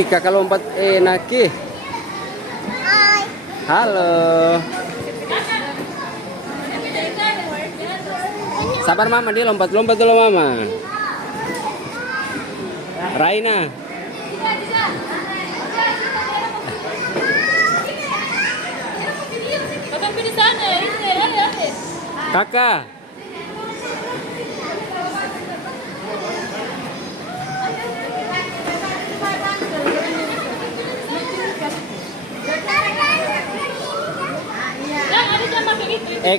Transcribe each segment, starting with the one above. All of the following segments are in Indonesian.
Wih, kakak lompat enak. Hai. Halo. Sabar mama, dia lompat-lompat dulu mama. Raina. Kakak.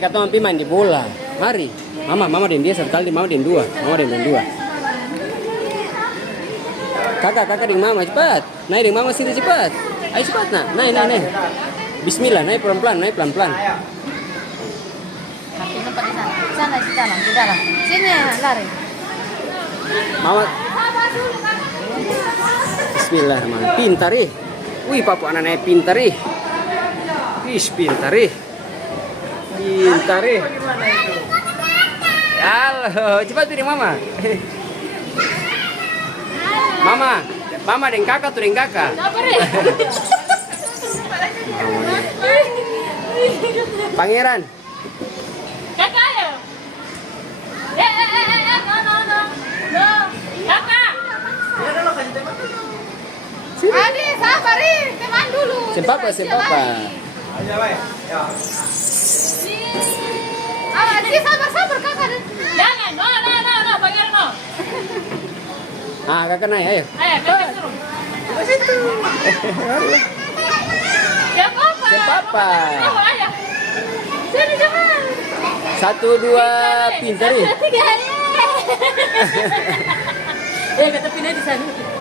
Kata mampi main di bola. Mari. Mama den dia sekali, mama den dua. Mama den dua. Kakak dengan mama cepat. Naik dengan mama sini cepat. Ayo cepat nak. Naik. Bismillah, naik pelan-pelan. Kaki tempat di sana. Sana di dalam. Sini lari. Mama. Bismillahirrahmanirrahim. Pintar ih. Wih, papu anak-anak pintar ih. Pintar ih. Halo, cepat pilih mama. Mama dan kakak tuh kakak. Pangeran. Kakak ya? No. Kakak. Adi, sabar teman dulu. Sepapa. Adi, sabar kakak. Jangan. No. Pangeran no. Kakak naik, ayo. Ayo, kakak turun. Ya papa. Sepapa. Ayo. Sini jangan. 1, 2, pintar ih. Kata pindah di sana.